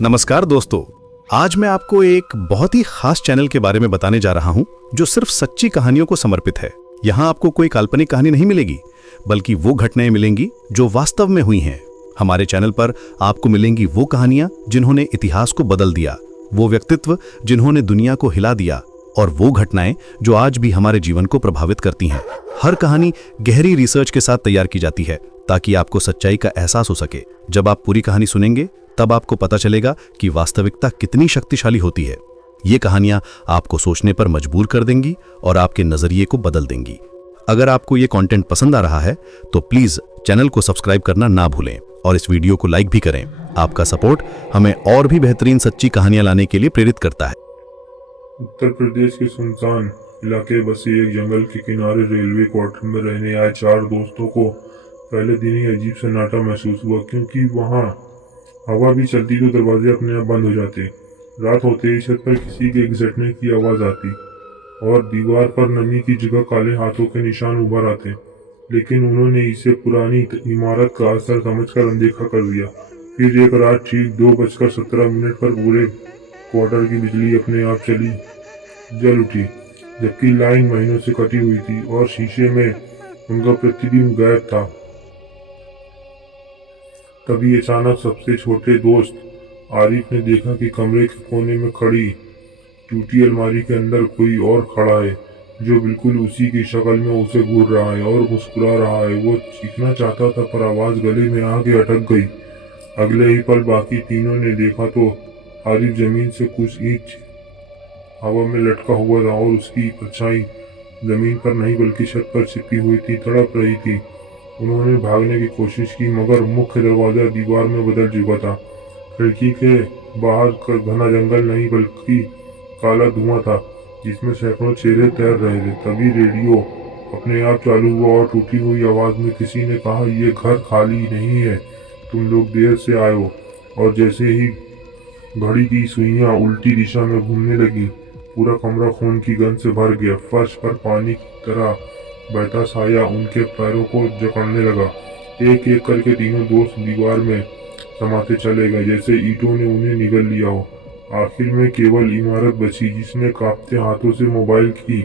नमस्कार दोस्तों, आज मैं आपको एक बहुत ही खास चैनल के बारे में बताने जा रहा हूं जो सिर्फ सच्ची कहानियों को समर्पित है। यहां आपको कोई काल्पनिक कहानी नहीं मिलेगी, बल्कि वो घटनाएं मिलेंगी जो वास्तव में हुई हैं। हमारे चैनल पर आपको मिलेंगी वो कहानियां जिन्होंने इतिहास को बदल दिया, वो व्यक्तित्व जिन्होंने दुनिया को हिला दिया, और वो घटनाएं जो आज भी हमारे जीवन को प्रभावित करती हैं। हर कहानी गहरी रिसर्च के साथ तैयार की जाती है ताकि आपको सच्चाई का एहसास हो सके। जब आप पूरी कहानी सुनेंगे तब आपको पता चलेगा कि वास्तविकता कितनी शक्तिशाली होती है। ये कहानियां आपको सोचने पर मजबूर कर देंगी और आपके नजरिए को बदल देंगी। अगर आपको ये कंटेंट पसंद आ रहा है तो प्लीज चैनल को सब्सक्राइब करना ना भूलें और इस वीडियो को लाइक भी करें। आपका सपोर्ट हमें और भी बेहतरीन सच्ची कहानियां लाने के लिए प्रेरित करता है। उत्तर प्रदेश के सुनसान इलाके बसे एक जंगल के किनारे रेलवे क्वार्टर में रहने आए 4 दोस्तों को पहले दिन ही अजीब सन्नाटा महसूस हुआ, क्योंकि वहां हवा भी चलती तो दरवाजे अपने आप बंद हो जाते। रात होते ही छत पर किसी के घिसटने की आवाज आती और दीवार पर नमी की जगह काले हाथों के निशान उभर आते, लेकिन उन्होंने इसे पुरानी इमारत का असर समझकर अनदेखा कर दिया। फिर एक रात ठीक 2:17 पर पूरे क्वार्टर की बिजली अपने आप जल उठी, जबकि लाइन महीनों से कटी हुई थी और शीशे में उनका प्रतिबिंब गायब था। तभी अचानक सबसे छोटे दोस्त आरिफ ने देखा कि कमरे के कोने में खड़ी टूटी अलमारी के अंदर कोई और खड़ा है, जो बिल्कुल उसी की शक्ल में उसे घूर रहा है और मुस्कुरा रहा है। वो चीखना चाहता था पर आवाज गले में आके अटक गई। अगले ही पल बाकी तीनों ने देखा तो आरिफ जमीन से कुछ इंच हवा में लटका हुआ था और उसकी परछाई जमीन पर नहीं बल्कि छत पर छिपी हुई थी, तड़प रही थी। उन्होंने भागने की कोशिश की, मगर मुख्य दरवाजा दीवार में बदल चुका था। खिड़की के बाहर घना जंगल नहीं बल्कि काला धुआं था, जिसमें सैकड़ों चेहरे तैर रहे थे। तभी रेडियो अपने आप चालू हुआ और टूटी हुई आवाज में किसी ने कहा, ये घर खाली नहीं है, तुम लोग देर से आए हो। और जैसे ही घड़ी की सुइयां उल्टी दिशा में घूमने लगी, पूरा कमरा खून की गंध से भर गया। फर्श पर पानी की तरह बहता साया उनके पैरों को जकड़ने लगा। एक एक करके तीनों दोस्त दीवार में समाते चले गए, जैसे ईंटों ने उन्हें निगल लिया हो। आखिर में केवल इमारत बची, जिसने कांपते हाथों से मोबाइल की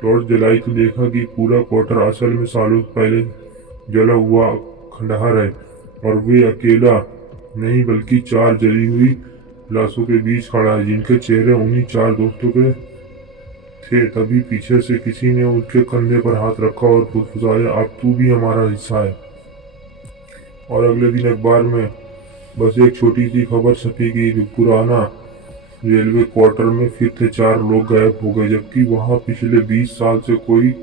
टॉर्च जलाई तो देखा कि पूरा क्वार्टर असल में सालों पहले जला हुआ खंडहर है, और वे अकेला नहीं बल्कि 4 जली हुई लाशों के बीच खड़ा है, जिनके चेहरे उन्हीं 4 दोस्तों के थे। तभी पीछे से किसी ने उनके कंधे पर हाथ रखा और फुसफुसाया, अब तू भी हमारा हिस्सा है। और अगले दिन अखबार में बस एक छोटी सी खबर छपी कि पुराना रेलवे क्वार्टर में फिर से 4 लोग गायब हो गए, जबकि वहां पिछले 20 साल से कोई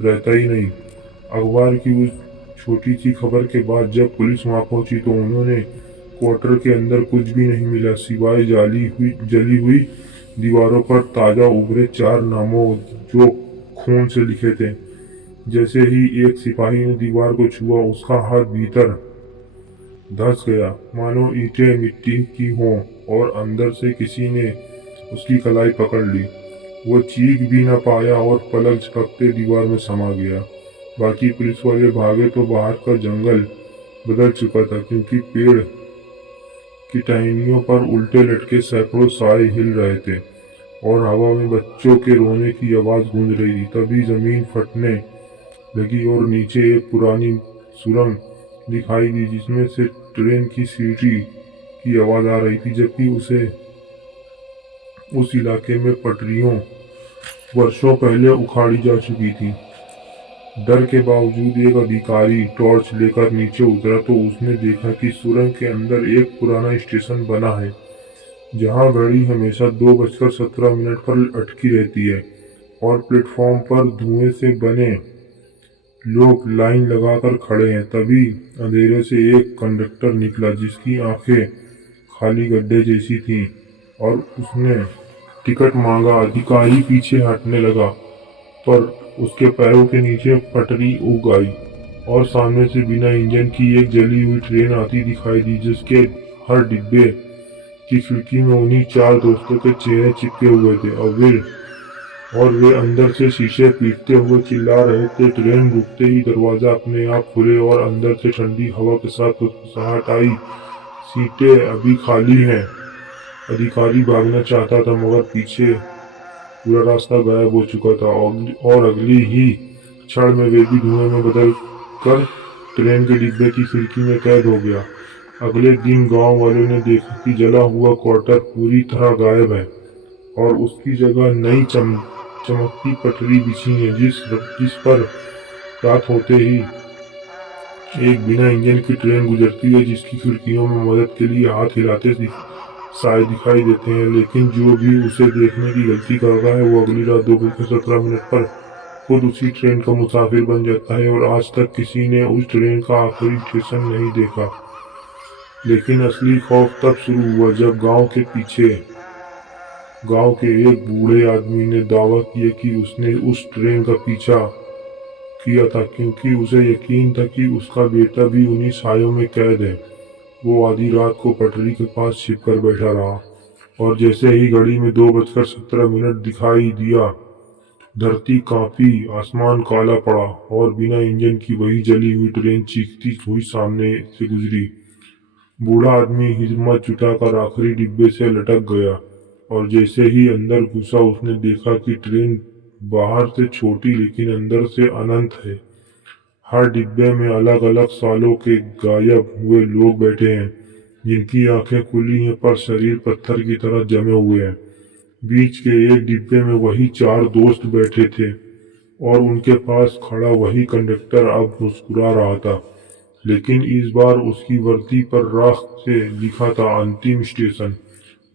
रहता ही नहीं। अखबार की उस छोटी सी खबर के बाद जब पुलिस वहां पहुंची तो उन्होंने क्वार्टर के अंदर कुछ भी नहीं मिला, सिवाय जली हुई दीवारों पर ताजा उभरे 4 नामों जो खून से लिखे थे। जैसे ही एक सिपाही ने दीवार को छुआ, उसका हाथ भीतर धंस गया, मानो ईंटें मिट्टी की हों, और अंदर से किसी ने उसकी कलाई पकड़ ली। वो चीख भी न पाया और पलक झपकते दीवार में समा गया। बाकी पुलिस वाले भागे तो बाहर का जंगल बदल चुका था, क्योंकि पेड़ की टहनियों पर उल्टे लटके सैकड़ों साए हिल रहे थे और हवा में बच्चों के रोने की आवाज गूंज रही थी। तभी जमीन फटने लगी और नीचे एक पुरानी सुरंग दिखाई दी, जिसमें से ट्रेन की सीटी की आवाज आ रही थी, जबकि उस इलाके में पटरियों वर्षों पहले उखाड़ी जा चुकी थी। डर के बावजूद एक अधिकारी टॉर्च लेकर नीचे उतरा तो उसने देखा कि सुरंग के अंदर एक पुराना स्टेशन बना है, जहां घड़ी हमेशा 2:17 पर अटकी रहती है और प्लेटफॉर्म पर धुएं से बने लोग लाइन लगाकर खड़े हैं। तभी अंधेरे से एक कंडक्टर निकला, जिसकी आंखें खाली गड्ढे जैसी थीं, और उसने टिकट मांगा। अधिकारी पीछे हटने लगा, पर उसके पैरों के नीचे पटरी उग आई और सामने से बिना इंजन की एक जली हुई ट्रेन आती दिखाई दी, जिसके हर डिब्बे की खिड़की में उन्हीं 4 दोस्तों के चेहरे चिपके हुए थे और वे अंदर से शीशे पीटते हुए चिल्ला रहे थे। ट्रेन रुकते ही दरवाजा अपने आप खुले और अंदर से ठंडी हवा के साथ फुसफुसाहट आई, सीटें अभी खाली हैं। अधिकारी भागना चाहता था मगर पीछे पूरा रास्ता गायब हो चुका था और अगली ही क्षण में वे भी धुएं में बदल कर ट्रेन के डिब्बे की खिड़की में कैद हो गया। अगले दिन गांव वालों ने देखा कि जला हुआ क्वार्टर पूरी तरह गायब है और उसकी जगह नई चमकती पटरी बिछी है जिस पर रात होते ही एक बिना इंजन की ट्रेन गुजरती है जिसकी खिड़कियों में मदद के लिए हाथ हिलाते साए दिखाई देते हैं। लेकिन जो भी उसे देखने की गलती कर रहा है वो अगली रात 2:17 पर खुद उसी ट्रेन का मुसाफिर बन जाता है और आज तक किसी ने उस ट्रेन का आखिरी स्टेशन नहीं देखा। लेकिन असली खौफ तब शुरू हुआ जब गांव के एक बूढ़े आदमी ने दावा किया कि उसने उस ट्रेन का पीछा किया था क्योंकि उसे यकीन था कि उसका बेटा भी उन्हीं सायों में कैद है। वो आधी रात को पटरी के पास छिपकर बैठा रहा और जैसे ही घड़ी में 2:17 दिखाई दिया, धरती कांपी, आसमान काला पड़ा और बिना इंजन की वही जली हुई ट्रेन चीखती हुई सामने से गुजरी। बूढ़ा आदमी हिम्मत जुटाकर आखिरी डिब्बे से लटक गया और जैसे ही अंदर घुसा उसने देखा कि ट्रेन बाहर से छोटी लेकिन अंदर से अनंत है। हर डिब्बे में अलग अलग सालों के गायब हुए लोग बैठे हैं जिनकी आंखें खुली हैं पर शरीर पत्थर की तरह जमे हुए हैं। बीच के एक डिब्बे में वही 4 दोस्त बैठे थे और उनके पास खड़ा वही कंडक्टर अब मुस्कुरा रहा था, लेकिन इस बार उसकी वर्दी पर राख से लिखा था अंतिम स्टेशन।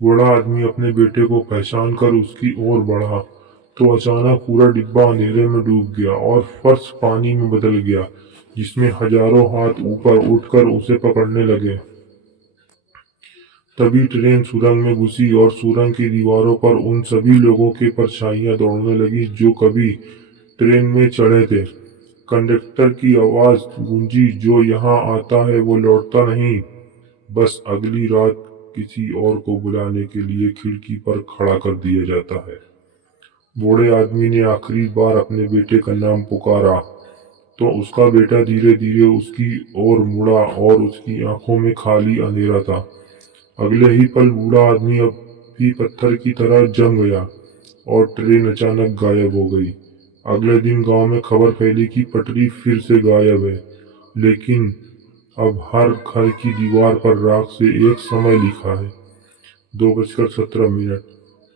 बूढ़ा आदमी अपने बेटे को पहचान कर उसकी ओर बढ़ा तो अचानक पूरा डिब्बा अंधेरे में डूब गया और फर्श पानी में बदल गया जिसमें हजारों हाथ ऊपर उठकर उसे पकड़ने लगे। तभी ट्रेन सुरंग में घुसी और सुरंग की दीवारों पर उन सभी लोगों की परछाइयां दौड़ने लगी जो कभी ट्रेन में चढ़े थे। कंडक्टर की आवाज गूंजी, जो यहाँ आता है वो लौटता नहीं, बस अगली रात किसी और को बुलाने के लिए खिड़की पर खड़ा कर दिया जाता है। बूढ़े आदमी ने आखिरी बार अपने बेटे का नाम पुकारा तो उसका बेटा धीरे धीरे उसकी ओर मुड़ा और उसकी आंखों में खाली अंधेरा था। अगले ही पल बूढ़ा आदमी अब भी पत्थर की तरह जम गया और ट्रेन अचानक गायब हो गई। अगले दिन गांव में खबर फैली कि पटरी फिर से गायब है, लेकिन अब हर घर की दीवार पर राख से एक समय लिखा है, 2:17।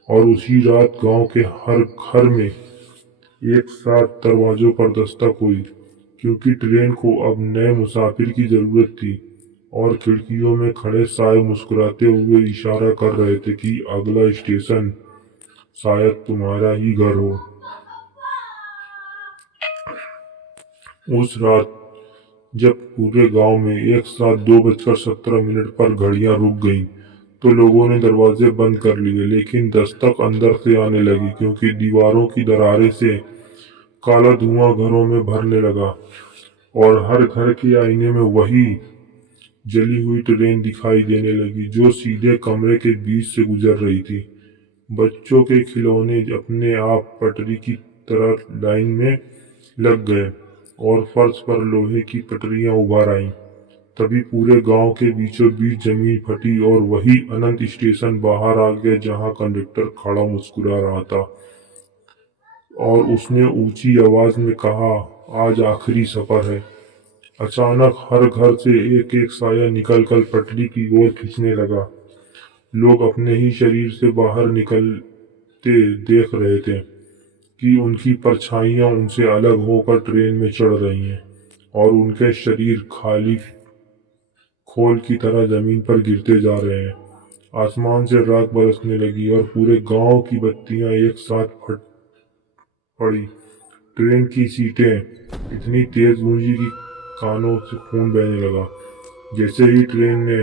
और उसी रात गांव के हर घर में एक साथ दरवाजों पर दस्तक हुई क्योंकि ट्रेन को अब नए मुसाफिर की जरूरत थी और खिड़कियों में खड़े साए मुस्कुराते हुए इशारा कर रहे थे कि अगला स्टेशन शायद तुम्हारा ही घर हो। उस रात जब पूरे गांव में एक साथ 2:17 पर घड़ियां रुक गईं, तो लोगों ने दरवाजे बंद कर लिए, लेकिन दस्तक अंदर से आने लगी क्योंकि दीवारों की दरारें से काला धुआं घरों में भरने लगा और हर घर के आईने में वही जली हुई ट्रेन दिखाई देने लगी जो सीधे कमरे के बीच से गुजर रही थी। बच्चों के खिलौने अपने आप पटरी की तरह लाइन में लग गए और फर्श पर लोहे की पटरियां उभार आईं। तभी पूरे गांव के बीचों बीच जमीन फटी और वही अनंत स्टेशन बाहर आ गया जहां कंडक्टर खड़ा मुस्कुरा रहा था और उसने ऊंची आवाज में कहा, आज आखिरी सफर है। अचानक हर घर से एक एक साया निकलकर पटरी की ओर खींचने लगा। लोग अपने ही शरीर से बाहर निकलते देख रहे थे कि उनकी परछाइयां उनसे अलग होकर ट्रेन में चढ़ रही हैं और उनके शरीर खाली खोल की तरह जमीन पर गिरते जा रहे हैं। आसमान से राख बरसने लगी और पूरे गांव की बत्तियां एक साथ फट पड़ी। ट्रेन की सीटें इतनी तेज गूंजी कि कानों से खून बहने लगा। जैसे ही ट्रेन ने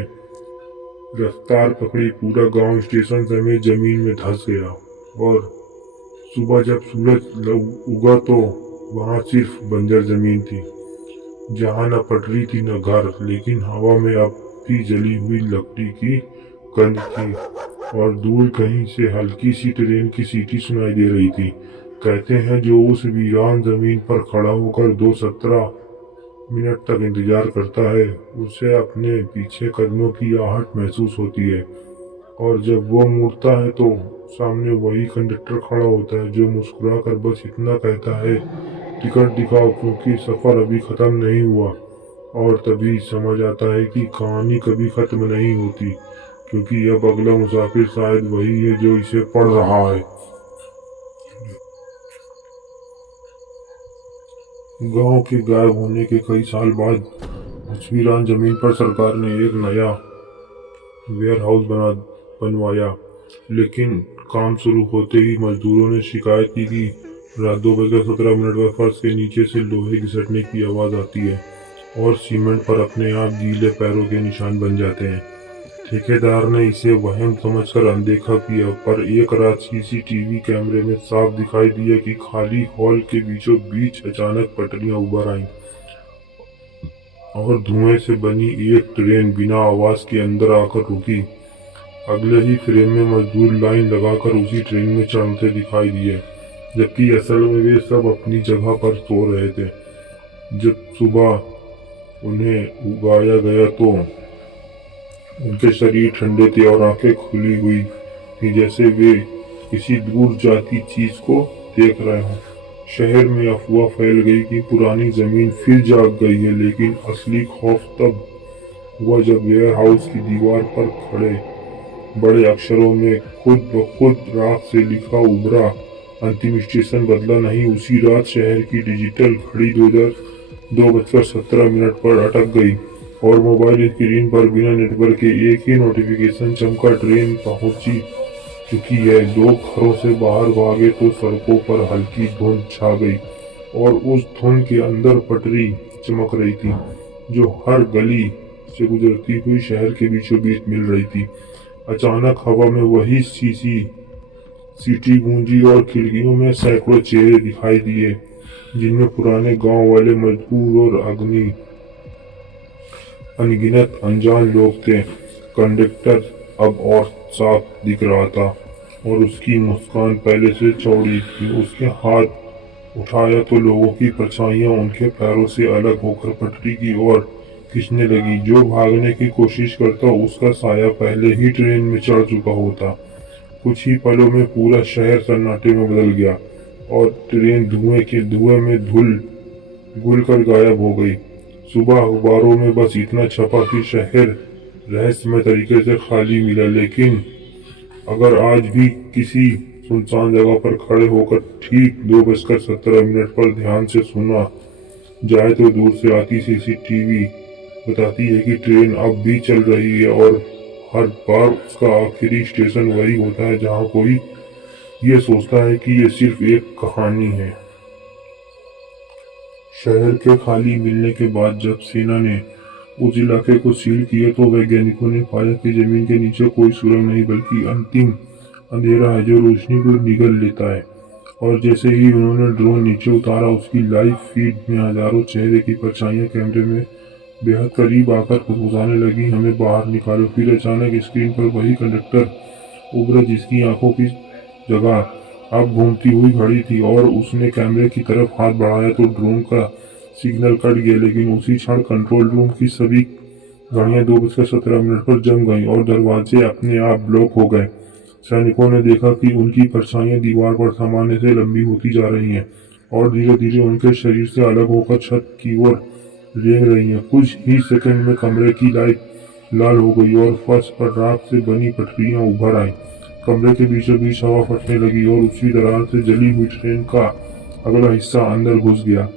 रफ्तार पकड़ी, पूरा गांव स्टेशन समेत जमीन में धंस गया और सुबह जब सूरज उगा तो वहां सिर्फ बंजर जमीन थी, जहां न पटरी थी न घर, लेकिन हवा में अब भी जली हुई लकड़ी की गंध थी और दूर कहीं से हल्की सी ट्रेन की सीटी सुनाई दे रही थी। कहते हैं जो उस वीरान जमीन पर खड़ा होकर 2:17 तक इंतजार करता है, उसे अपने पीछे कदमों की आहट महसूस होती है और जब वो मुड़ता है तो सामने वही कंडक्टर खड़ा होता है जो मुस्कुरा कर बस इतना कहता है, टिकट दिखाओ क्योंकि सफ़र अभी ख़त्म नहीं हुआ। और तभी समझ आता है कि कहानी कभी ख़त्म नहीं होती, क्योंकि अब अगला मुसाफिर शायद वही है जो इसे पढ़ रहा है। गांव के गायब होने के कई साल बाद वीरान जमीन पर सरकार ने एक नया वेयर हाउस बनवाया, लेकिन काम शुरू होते ही मजदूरों ने शिकायत की कि रात 2:17 पर फर्श के नीचे से लोहे घिसटने की आवाज़ आती है और सीमेंट पर अपने आप गीले पैरों के निशान बन जाते हैं। ठेकेदार ने इसे वहम समझकर अनदेखा किया, पर एक रात सीसीटीवी कैमरे में साफ दिखाई दिया कि खाली हॉल के बीचों बीच अचानक पटरियां उभर आईं और धुएं से बनी एक ट्रेन बिना आवाज के अंदर आकर रुकी। अगले ही फ्रेम में मजदूर लाइन लगाकर उसी ट्रेन में चढ़ते दिखाई दिए, जबकि असल में वे सब अपनी जगह पर सो रहे थे। जब सुबह उन्हें उगाया गया तो उनके शरीर ठंडे थे और आंखें खुली हुई थी, जैसे वे किसी दूर जाती चीज को देख रहे हों। शहर में अफवाह फैल गई कि पुरानी जमीन फिर जाग गई है, लेकिन असली खौफ तब हुआ जब वेयर हाउस की दीवार पर खड़े बड़े अक्षरों में खुद ब खुद राख से लिखा उभरा, अंतिम स्टेशन बदला नहीं। उसी रात शहर की डिजिटल घड़ी 2:17 पर अटक गई और मोबाइल स्क्रीन पर बिना नेटवर्क के एक ही नोटिफिकेशन चमका, ट्रेन पहुंची चुकी है। लोग घरों से बाहर भागे तो सड़कों पर हल्की धुंध छा गई और उस धुंध के अंदर पटरी चमक रही थी जो हर गली से गुजरती हुई शहर के बीचों बीच मिल रही थी। अचानक हवा में वही सीटी गूंजी और खिड़कियों में सैकड़ों चेहरे दिखाई दिए, जिनमें पुराने गांव वाले मजदूर और अनगिनत अनजान लोग थे। कंडक्टर अब और साफ दिख रहा था और उसकी मुस्कान पहले से चौड़ी थी। उसके हाथ उठाया तो लोगों की परछाइयां उनके पैरों से अलग होकर पटरी की ओर खींचने लगी। जो भागने की कोशिश करता उसका साया पहले ही ट्रेन में चढ़ चुका होता। कुछ ही पलों में पूरा शहर सन्नाटे में बदल गया और ट्रेन धुएं में घुल कर गायब हो गई। सुबह अखबारों में बस इतना छपा कि शहर रहस्यमय तरीके से खाली मिला, लेकिन अगर आज भी किसी सुनसान जगह पर खड़े होकर ठीक 2:17 पर ध्यान से सुना जाए तो दूर से आती सीसीटीवी बताती है कि ट्रेन अब भी चल रही है और हर बार उसका आखिरी स्टेशन वही होता है जहां कोई ये सोचता है कि ये सिर्फ एक कहानी है। शहर के खाली मिलने के बाद जब सेना ने उस इलाके को सील किया तो वैज्ञानिकों ने पाया कि जमीन के नीचे कोई सुरंग नहीं बल्कि अंतिम अंधेरा है जो रोशनी को निगल लेता है। और जैसे ही उन्होंने ड्रोन नीचे उतारा, उसकी लाइव फीड में हजारों चेहरे की परछाइयां कैमरे में बेहद करीब आकर फुसफुसाने लगी, हमें बाहर निकालो। फिर अचानक स्क्रीन पर वही कंडक्टर उभरा जिसकी आंखों की जगह अब घूमती हुई घड़ी थी और उसने कैमरे की तरफ हाथ बढ़ाया तो ड्रोन का सिग्नल कट गया। लेकिन उसी क्षण कंट्रोल रूम की सभी घड़ियां 2:17 पर जम गईं और दरवाजे अपने आप ब्लॉक हो गए। सैनिकों ने देखा कि उनकी परछाइयां दीवार पर सामान्य से लंबी होती जा रही हैं और धीरे धीरे उनके शरीर से अलग होकर छत की ओर रेंग रही हैं। कुछ ही सेकंड में कमरे की लाइट लाल हो गई और फर्श पर राख से बनी पटरियां उभर आईं। कमरे के बीचों बीच हवा फटने लगी और उसी दरार से जली हुई ट्रेन का अगला हिस्सा अंदर घुस गया,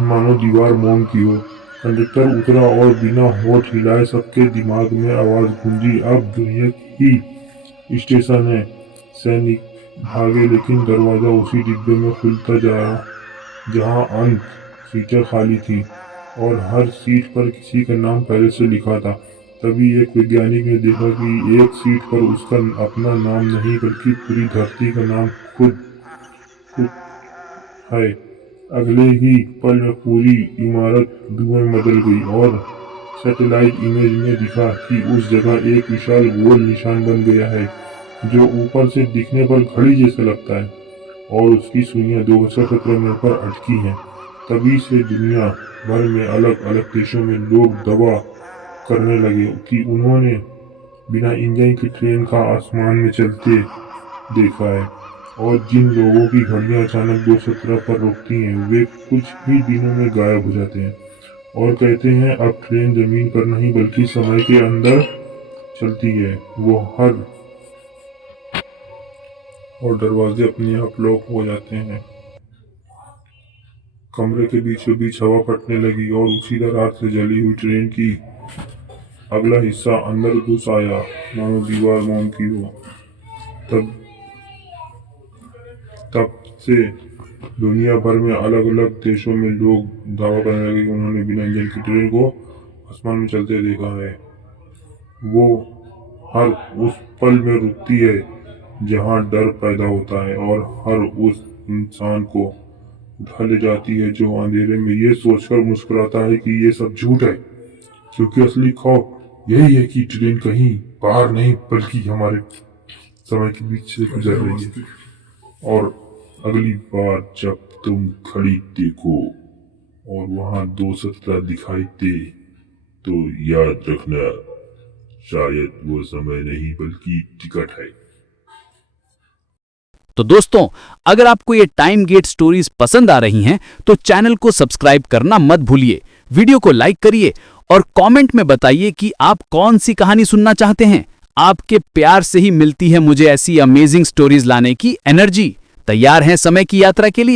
मानो दीवार मौन की हो। कंडक्टर उतरा और बिना होठ हिलाए सबके दिमाग में आवाज गूंजी, अब दुनिया की स्टेशन है। सैनिक भागे, लेकिन दरवाजा उसी डिब्बे में खुलता जाया जहां अंत सीटें खाली थी और हर सीट पर किसी का नाम पहले से लिखा था। तभी एक वैज्ञानिक ने देखा कि एक सीट पर उसका अपना नाम नहीं बल्कि पूरी धरती का नाम खुद है। अगले ही पल में पूरी इमारत धुएं में बदल गई और सैटेलाइट इमेज में दिखा कि उस जगह एक विशाल गोल निशान बन गया है जो ऊपर से दिखने पर घड़ी जैसा लगता है और उसकी सुइयां 2:17 पर अटकी हैं। तभी से दुनिया भर में अलग अलग देशों में लोग दावा करने लगे कि उन्होंने बिना इंजन की ट्रेन का आसमान में चलते देखा है। और जिन लोगों की घड़ियां अचानक 2:17 पर रुकती हैं, वे कुछ ही दिनों में गायब हो जाते हैं और कहते हैं अब ट्रेन जमीन पर नहीं बल्कि समय के अंदर चलती है। और दरवाजे अपने आप लॉक हो जाते हैं। कमरे के बीचों बीच हवा फटने लगी और उसी रात से जली हुई ट्रेन की अगला हिस्सा अंदर घुस आया, मानो दीवार मोम की हो। तब से दुनिया भर में अलग अलग देशों में लोग दावा करने लगे कि उन्होंने बिना इंजन की ट्रेन को आसमान में चलते देखा है। वो हर उस पल में रुकती है जहां डर पैदा होता है और हर उस इंसान को उठा ले जाती है जो अंधेरे में ये सोचकर मुस्कुराता है कि ये सब झूठ है, क्योंकि असली खौफ यही है कि ट्रेन कहीं बाहर नहीं बल्कि हमारे समय के बीच से गुजर रही है। और अगली बार जब तुम घड़ी देखो और वहां 2:17 दिखाई दे तो याद रखना, शायद वो समय नहीं बल्कि टिकट है। तो दोस्तों, अगर आपको ये टाइम गेट स्टोरीज पसंद आ रही हैं तो चैनल को सब्सक्राइब करना मत भूलिए, वीडियो को लाइक करिए और कमेंट में बताइए कि आप कौन सी कहानी सुनना चाहते हैं। आपके प्यार से ही मिलती है मुझे ऐसी अमेजिंग स्टोरीज लाने की एनर्जी। तैयार हैं समय की यात्रा के लिए?